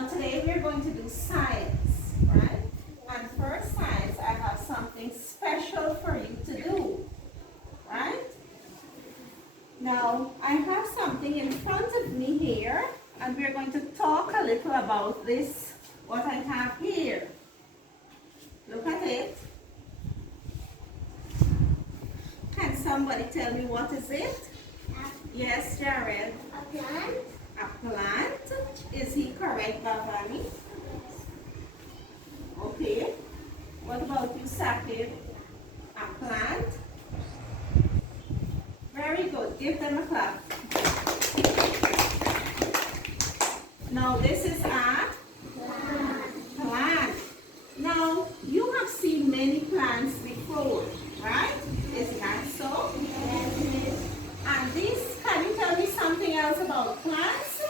Now today we're going to do science, right? And for science, I have something special for you to do, right? Now, I have something in front of me here, and we're going to talk a little about this, what I have here. Look at it. Can somebody tell me what is it? Yes, Jared. A plant? A plant. Is he correct, Bhavani? Okay. What about you, Sakib? A plant. Very good. Give them a clap. Now this is a plant. Now you have seen many plants before, right? Is that so? Yes. And this, can you tell me something else about plants?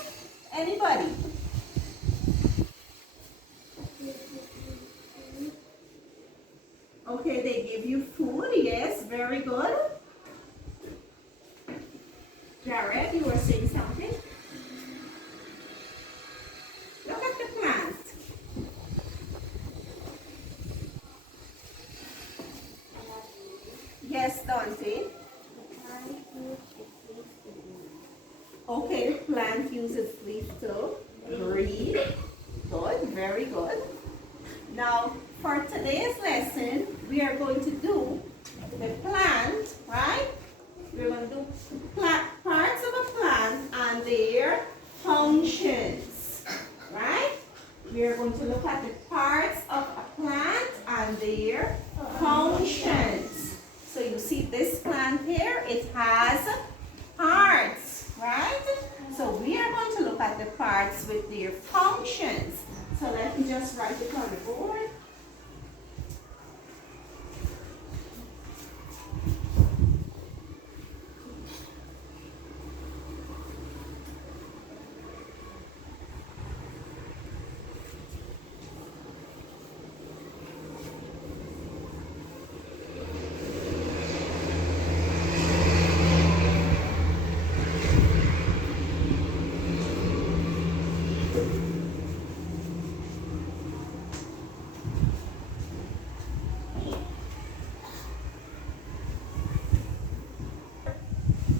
Anybody? Okay, they give you food. Yes, very good. Jared, you were saying something? Look at the plant. Yes, Dante. Okay, the plant uses leaf to breathe. Good, very good. Now, for today's lesson, we are going to do the plant, right? We're going to do parts of a plant and their functions, right? We are going to look at the parts of a plant and their functions. So you see this plant here, it has parts, right? So we are going to look at the parts with their functions. So let me just write it on the board.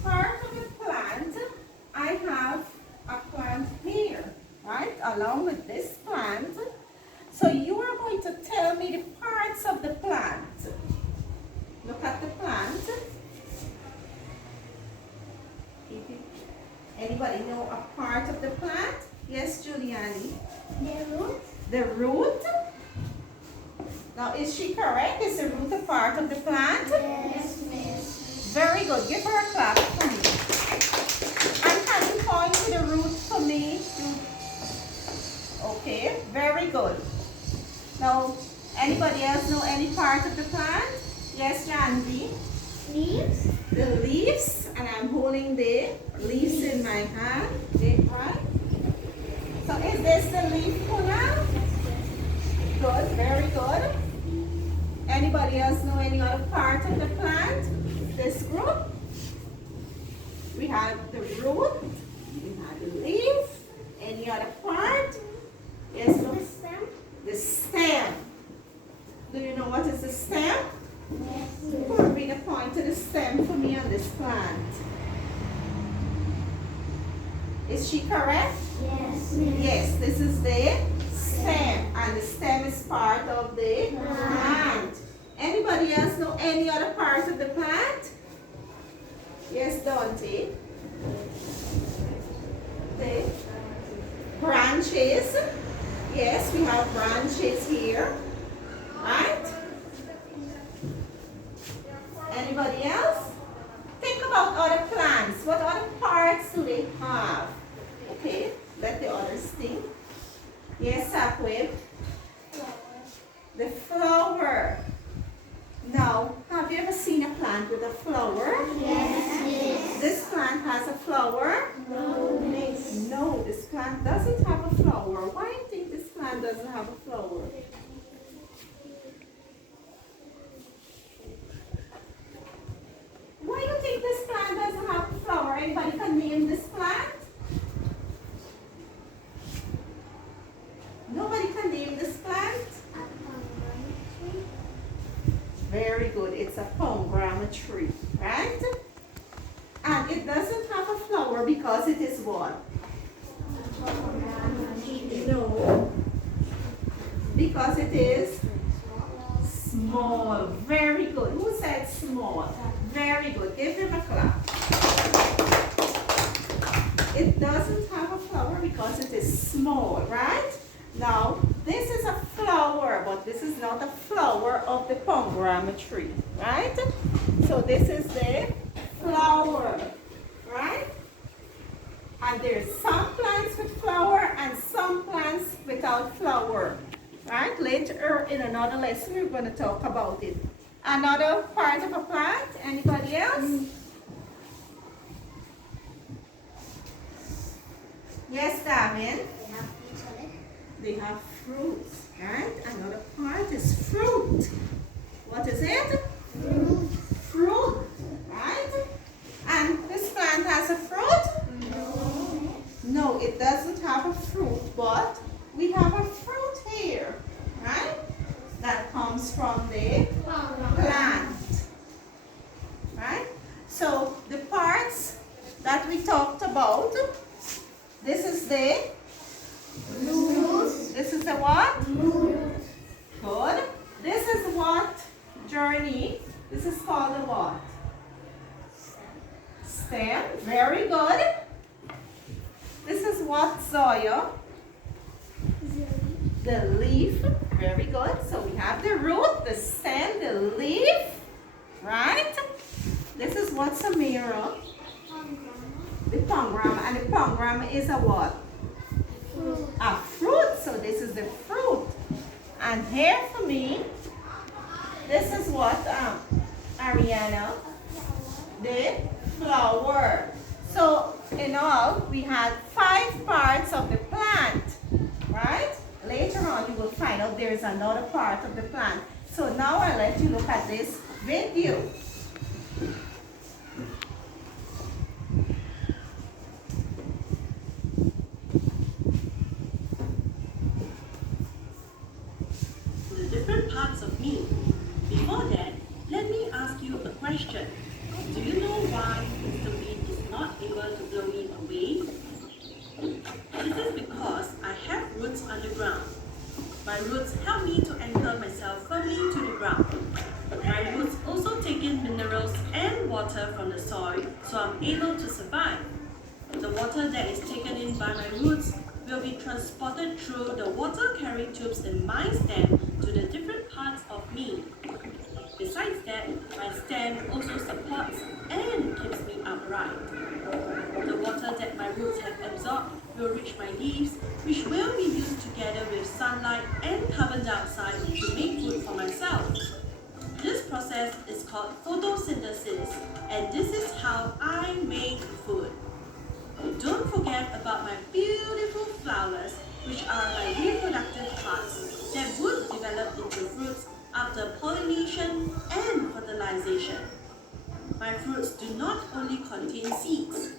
Part of the plant, I have a plant here, right? Along with this plant. So you are going to tell me the parts of the plant. Look at the plant. Anybody know a part of the plant? Yes, Giuliani. The root? The root? Now, is she correct? Is the root a part of the plant? Yes, miss. Very good. Give her a clap for me. And can you point to the root for me? Okay, very good. Now, anybody else know any part of the plant? Yes, Janvi. Leaves? The leaves, and I'm holding the leaves in my hand. Okay, right? So is this the leaf puller? Good, very good. Anybody else know any other part of the plant? This group? We have the root, we have the leaf. Any other part? Yes, The look. stem? The stem. Do you know what is the stem? Yes. Bring a point to the stem for me on this plant. Is she correct? Yes, miss. Yes, this is the stem, and the stem is part of the plant. Anybody else know any other part of the plant? Yes, Dante. The branches. Yes, we have branches here. Right? Anybody else? Think about other plants. What other parts do they have? Okay, let the others think. Yes, Sakwib. The flower. Now, have you ever seen a plant with a flower? Yes, miss. This plant has a flower? No, miss. No, this plant doesn't have a flower. Why do you think this plant doesn't have a flower? Why do you think this plant doesn't have a flower? Anybody can name this plant? And it doesn't have a flower because it is what? No. Because it is small. Very good. Who said small? Very good. Give him a clap. It doesn't have a flower because it is small, right? Now, this is a flower, but this is not a flower of the pomegranate tree, right? So this is the flower, right? And there's some plants with flower and some plants without flower, right? Later in another lesson, we're going to talk about it. Another part of a plant, anybody else? Yes, Darwin? They have fruits, right? Another part is fruit. What is it? Fruit. Fruit, right? And this plant has a fruit? No. No, it doesn't have a fruit, but we have a fruit here, right? That comes from the plant, right? So the parts that we talked about, this is the Root. this is the what? Root. Good. This is what journey? This is called the what? Stem. Very good. This is what, Zoya? The leaf. Very good. So we have the root, the stem, the leaf, right? This is what, Samira? The pomegranate. And the pomegranate is a what? Fruit. A fruit. So this is the fruit. And here for me, this is what, Ariana? The flower. So in all, we had 5 parts of the plant, right? Later on, you will find out there is another part of the plant. So now I'll let you look at this video. The different parts of me. Before that, let me ask you a question. Do you know why the wind is not able to blow me away? This is because I have roots underground. My roots help me to anchor myself firmly to the ground. My roots also take in minerals and water from the soil, so I'm able to survive. The water that is taken in by my roots will be transported through the water-carrying tubes in my stem to the different parts of me. Besides that, my stem also supports and keeps me upright. The water that my roots have absorbed will reach my leaves, which will be used together with sunlight and carbon dioxide to make food for myself. This process is called photosynthesis, and this is how I make food. Don't forget about my beautiful flowers, which are my reproductive parts that would develop into fruits after pollination and fertilization. My fruits do not only contain seeds.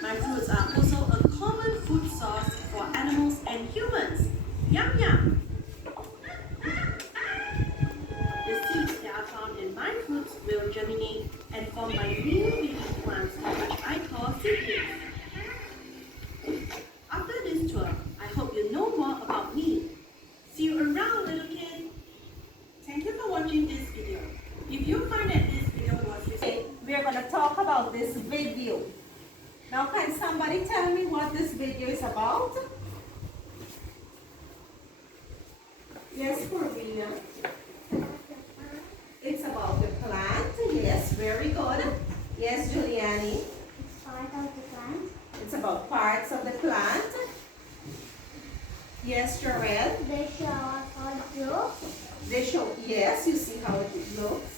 My fruits are also a common food source for animals and humans. Yum yum! The seeds that are found in my fruits will germinate and form my new baby plants, which I call seedlings. After this tour, I hope you know more about me. See you around, little kid. Thank you for watching this video. If you find that this video was useful, Okay, we're going to talk about this video. Now, can somebody tell me what this video is about? Yes, Corvina. It's about the plant. Yes, very good. Yes, Giuliani. It's part of the plant. It's about parts of the plant. Yes, Jarrell. They show how it grows. They show, yes, you see how it looks.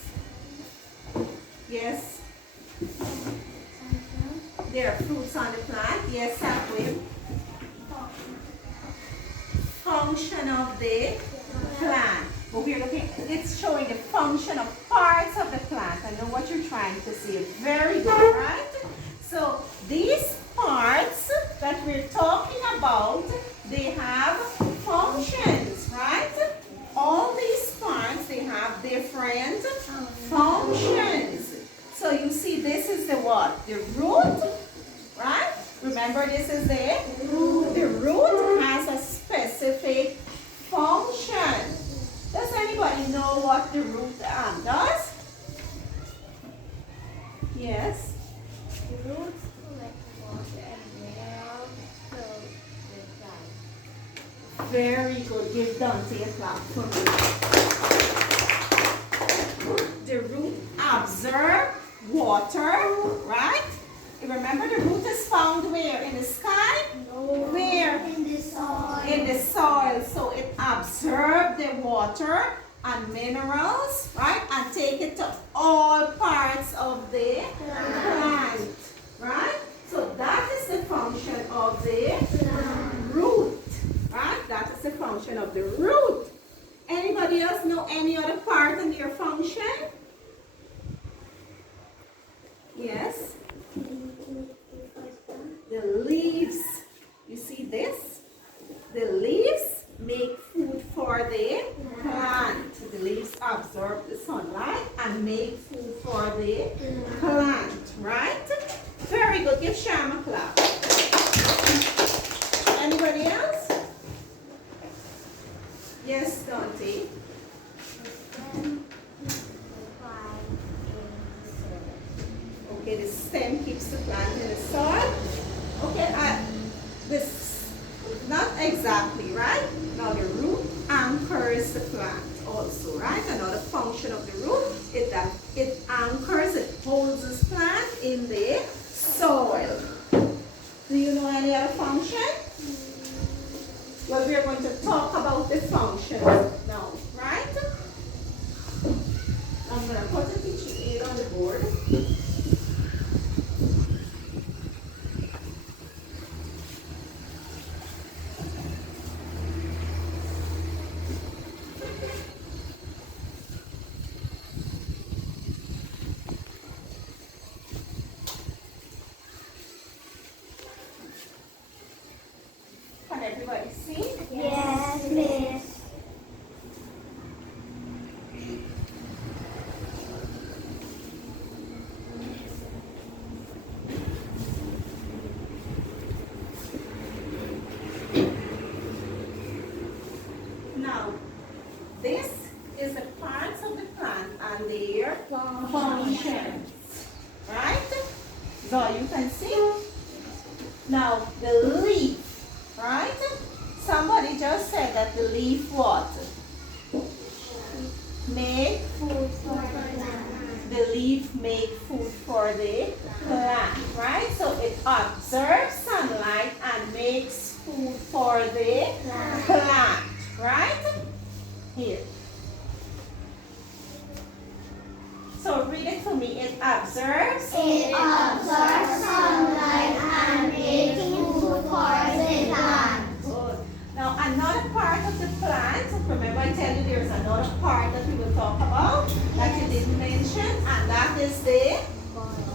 Yes, there are fruits on the plant. Yes, Samuel. Function of the plant. But we're looking, it's showing the function of parts of the plant. I know what you're trying to see. Very good, right? So these parts that we're talking about, they have functions, right? All these parts, they have different functions. So you see, this is the what? The root. Remember, this is the root. The root has a specific function. Does anybody know what the root does? Yes. The roots collect water and minerals so the plant. Very good. Give Dante a clap for me. The root absorbs water, right? Remember, the root is found where? In the sky? No. Where? In the soil. In the soil. So it absorbs the water and minerals, right? And take it to all parts of the plant, right? So that is the function of the root, right? That is the function of the root. Anybody else know any other part in their function? Yes? The leaves. You see this? The leaves make food for the plant. The leaves absorb the sunlight and make food for the plant, right? Very good. Give Sham a clap. Anybody else? Yes, Dante. Okay, the stem keeps the plant in the soil. Okay, this not exactly, right? Now the root anchors the plant also, right? Another function of the root is that it anchors, it holds this plant in the soil. Do you know any other function? Well, we are going to talk about the function now, right? I'm going to put a teaching aid on the board. Can everybody see? Yes, miss. Now, this is the parts of the plant and their functions, right? So you can see. Now, the leaf, right? Somebody just said that the leaf what? Make Food for the plant. the leaf make food for the plant, right? So it absorbs sunlight and makes food for the plant, right? Here. So read it for me. It absorbs. It absorbs sunlight and makes food for the plant. Good. Now another part of the plant, remember I tell you there's another part that we will talk about that you didn't mention, and that is the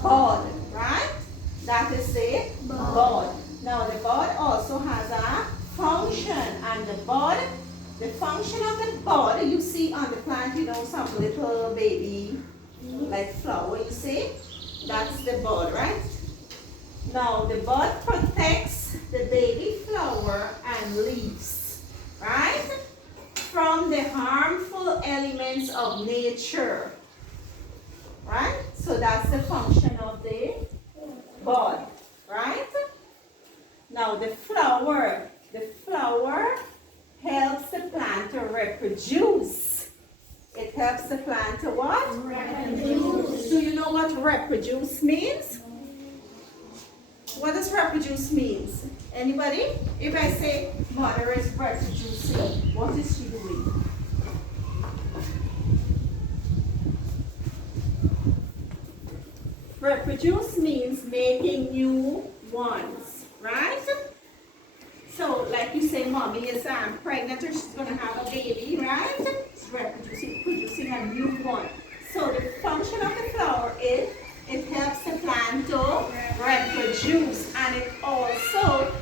bud, right? That is the bud. Now the bud also has a function, and the function of the bud, you see on the plant, you know, some little baby like flower, you see? That's the bud, right? Now the bud protects the baby flower and leaves, right? From the harmful elements of nature, right? So that's the function of the bud, right? Now the flower helps the plant to reproduce. It helps the plant to what? Reproduce. Do you know what reproduce means? What does reproduce means? Anybody? If I say mother is reproducing, what is she doing? Reproduce means making new ones, right? So, like you say, mommy is pregnant or she's going to have a baby, right? It's reproducing, producing a new one. So, the function of the flower is it helps the plant to reproduce, and it also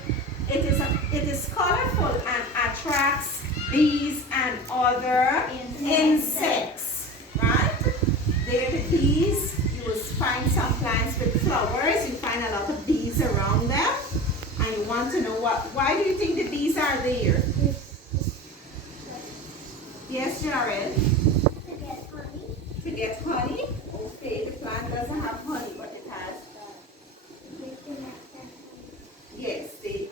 it is colorful and attracts bees and other insects, right? There the bees. You will find some plants with flowers. You find a lot of bees around them. want to know why do you think the bees are there? Yes, Jared? To get honey. To get honey? Okay, the plant doesn't have honey, but it has. Yes, they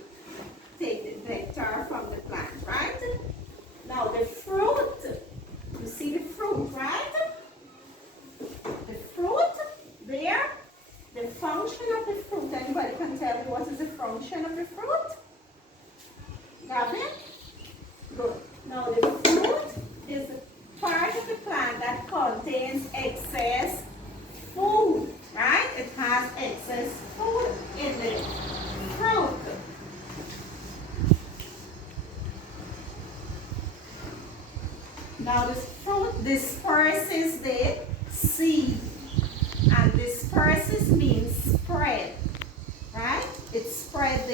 take the nectar from the plant, right? Now the fruit, you see the fruit, right? The fruit there, the function of the fruit, anybody can tell me what is the function of the fruit? Gavin? Good. Now the fruit is the part of the plant that contains excess food, right? It has excess food in the fruit. Now this fruit disperses the seed, and disperses means spread, right? It spread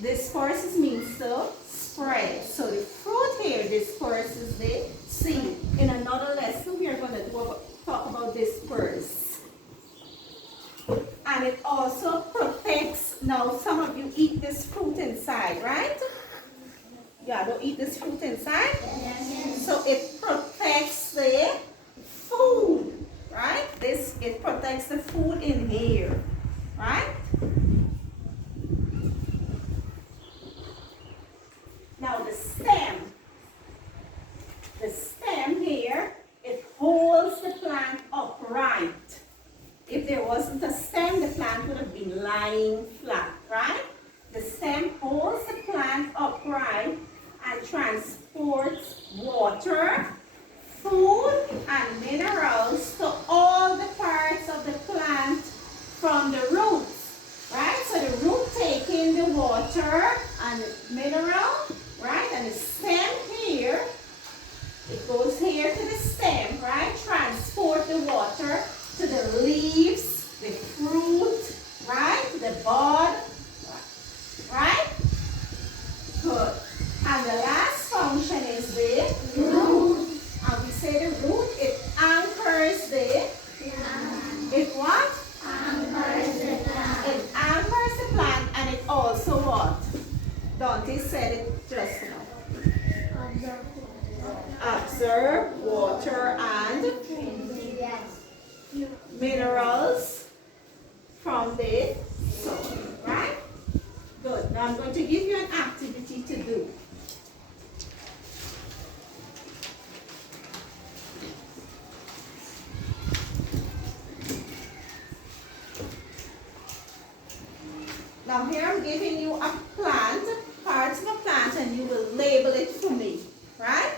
disperses means to spread. So the fruit here disperses the seed. In another lesson, we are going to talk about disperse. And it also protects. Now, some of you eat this fruit inside, right? Yeah, don't eat this fruit inside. So it protects the food, right? It protects the food in here, right? Now the stem here, it holds the plant upright. If there wasn't a stem, the plant would have been lying flat, right? The stem holds the plant upright and transports water, food, and minerals to all the parts of the plant from the roots, right? So the root take in the water and mineral, right? And the stem here, it goes here to the stem, right? Transport the water to the leaves, the fruit, right? The bud, right? Good. And the last function is the root. And we say the root, it anchors the, it what? Anchors the plant. It anchors the plant, and it also what? Dante said it just now. Absorb water and minerals from the soil, right? Good. Now I'm going to give you an activity to do. Now here I'm giving you a plant, parts of a plant, and you will label it for me, right?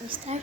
We start.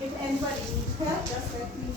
If anybody needs help, just let me know.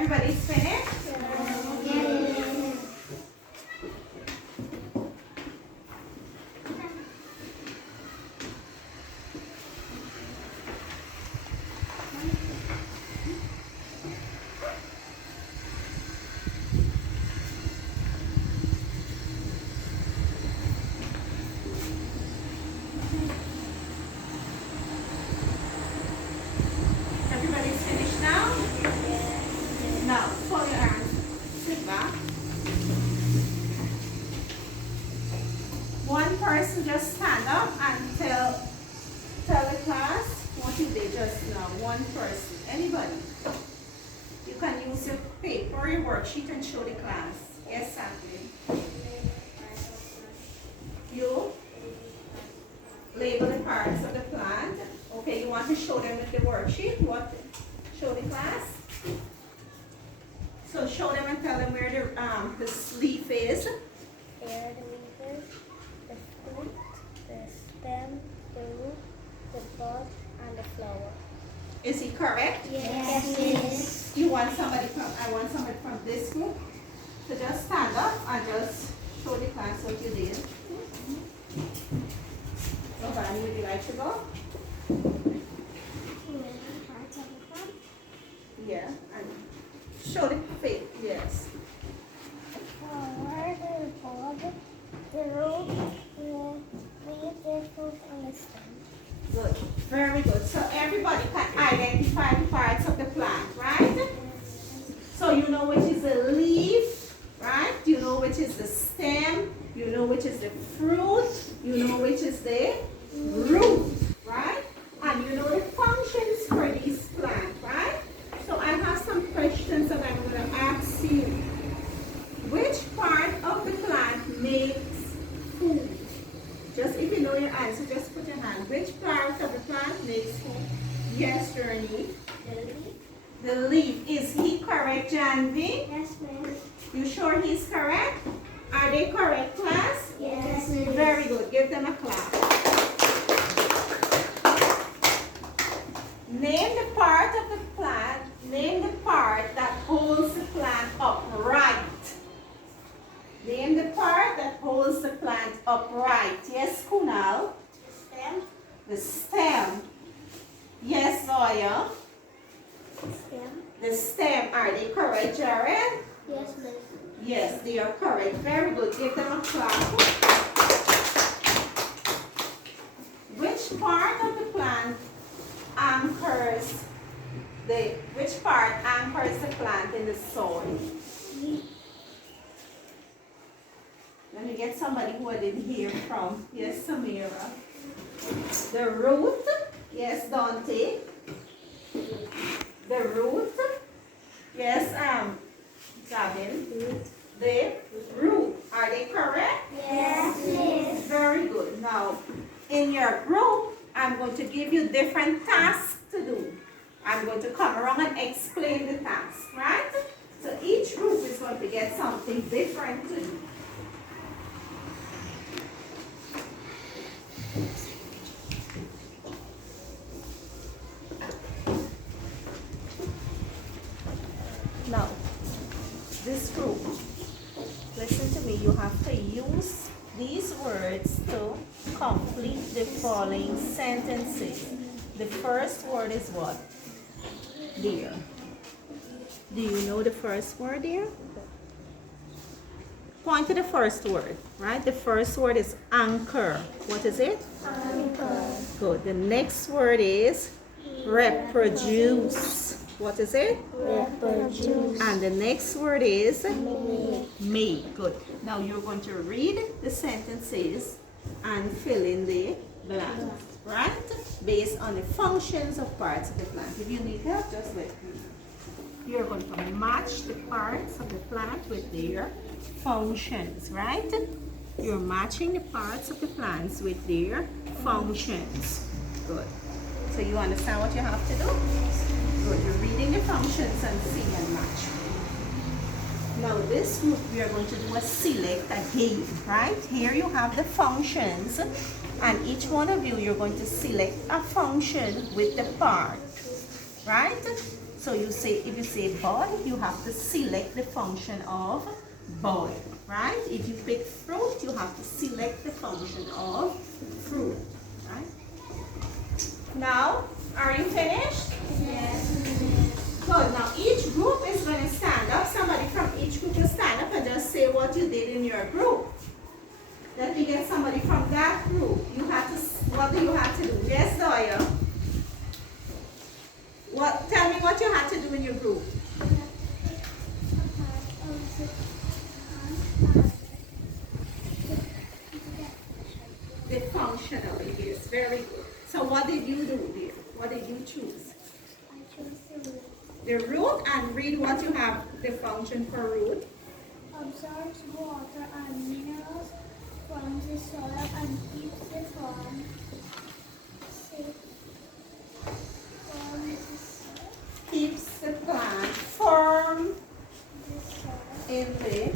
Everybody's finished? Everybody's finished now? Now, fold your arms. Sit back. One person just stand up and tell the class what you did just now. One person. Anybody. You can use your paper or your worksheet and show the class. Yes, Sadly. You label the parts of the plant. Okay, you want to show them with the worksheet? What? Show the class? So show them and tell them where the leaf is. Here the leaf is, the fruit, the stem, the root, the bud, and the flower. Is he correct? Yes, miss. You want somebody I want somebody from this group to just stand up and just show the class what you did. Nobody, would you like to go? Yeah, and show the face, yes. Flower, the bud, the root, the leaf, the fruit, and the stem. Good, very good. So everybody can identify the parts of the plant, right? So you know which is the leaf, right? You know which is the stem, you know which is the fruit, you know which is the root, right? And you know the functions for these plants, right? So I have some questions that I'm going to ask you. Which part of the plant makes food? Just if you know your answer, just put your hand. Which part of the plant makes food? Yes, Journey. The leaf. Is he correct, Janvi? Yes, miss. You sure he's correct? Are they correct, class? Yes, miss. Very good. Give them a clap. Name the part of the plant. Name the part that holds the plant upright. Name the part that holds the plant upright. Yes, Kunal. The stem. The stem. Yes, Zoya. The stem. The stem. Are they correct, Jared? Yes, miss. Yes, they are correct. Very good. Give them a clap. Which part of the plant anchors which part anchors the plant in the soil? Let me get somebody who I didn't hear from. Yes, Samira. The root. Yes, Dante. The root. Yes, Gavin. The root. Are they correct? Yes, miss. Very good. Now, in your group, I'm going to give you different tasks to do. I'm going to come around and explain the task, right? So each group is going to get something different to do. Now, this group, listen to me, you have to use these words to complete the following sentences. The first word is what? Dear. Do you know the first word there? Point to the first word, right? The first word is anchor. What is it? Anchor. Good. The next word is reproduce. What is it? Reproduce. And the next word is Make. make. Good. Now you're going to read the sentences and fill in the blanks, right? Based on the functions of parts of the plant. If you need help, just let me know. You're going to match the parts of the plant with their functions, right? You're matching the parts of the plants with their functions. Good. So you understand what you have to do? Good. You're reading the functions and see and match. Now this group, we are going to do a select again, right? Here you have the functions, and each one of you, you're going to select a function with the part, right? So you say, if you say bud, you have to select the function of bud, right? If you pick fruit, you have to select the function of fruit, right? Now, are you finished? Yes. Good. Now each group is going to stand up. Somebody from each group will stand up and just say what you did in your group. Let me get somebody from that group. You have to, what do you have to do? Yes, Zoya. What? Tell me what you had to do in your group. The functional, yes, very good. So what did you do there? What did you choose? I chose the root. The root, and read what you have, the function for root. Absorbs water and minerals from the soil and keeps the farm safe from the soil. Keeps the plant firm The soil. in the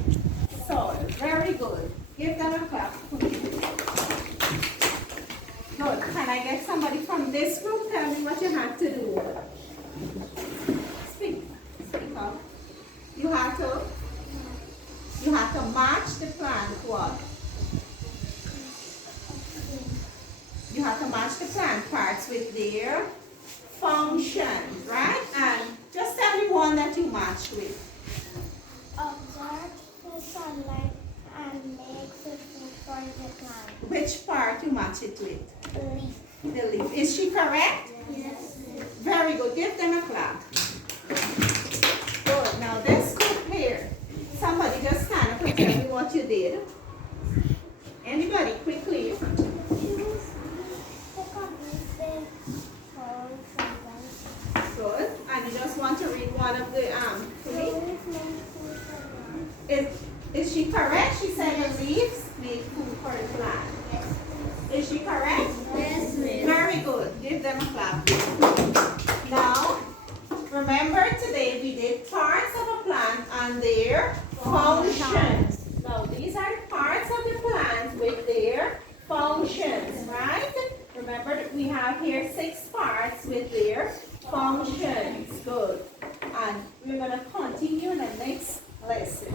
soil. Very good. Give them a clap. Good. Can I get somebody from this group? Tell me what you had to do. Speak. Speak up. You have to match the plant what? You have to match the plant parts with their functions, right? And just tell me one that you matched with. Absorbs the sunlight and makes the food for the plant. Which part you match it with? The leaf. The leaf. Is she correct? Yes. Very good. Give them a clap. Good. Now this group here. Somebody just stand up and tell me what you did. Anybody, quickly. Choose the complete whole sentence. Good. And you just want to read one of the to The me. leaf makes food for the plant. Is she correct? She said the leaves make food for the plant. Yes. Is she correct? Yes, ma'am. Very good. Give them a clap. Now, remember today we did parts of a plant and their functions. Now, these are parts of the plant with their functions, right? Remember that we have here 6 parts with their functions. Good. And we're going to continue in the next lesson.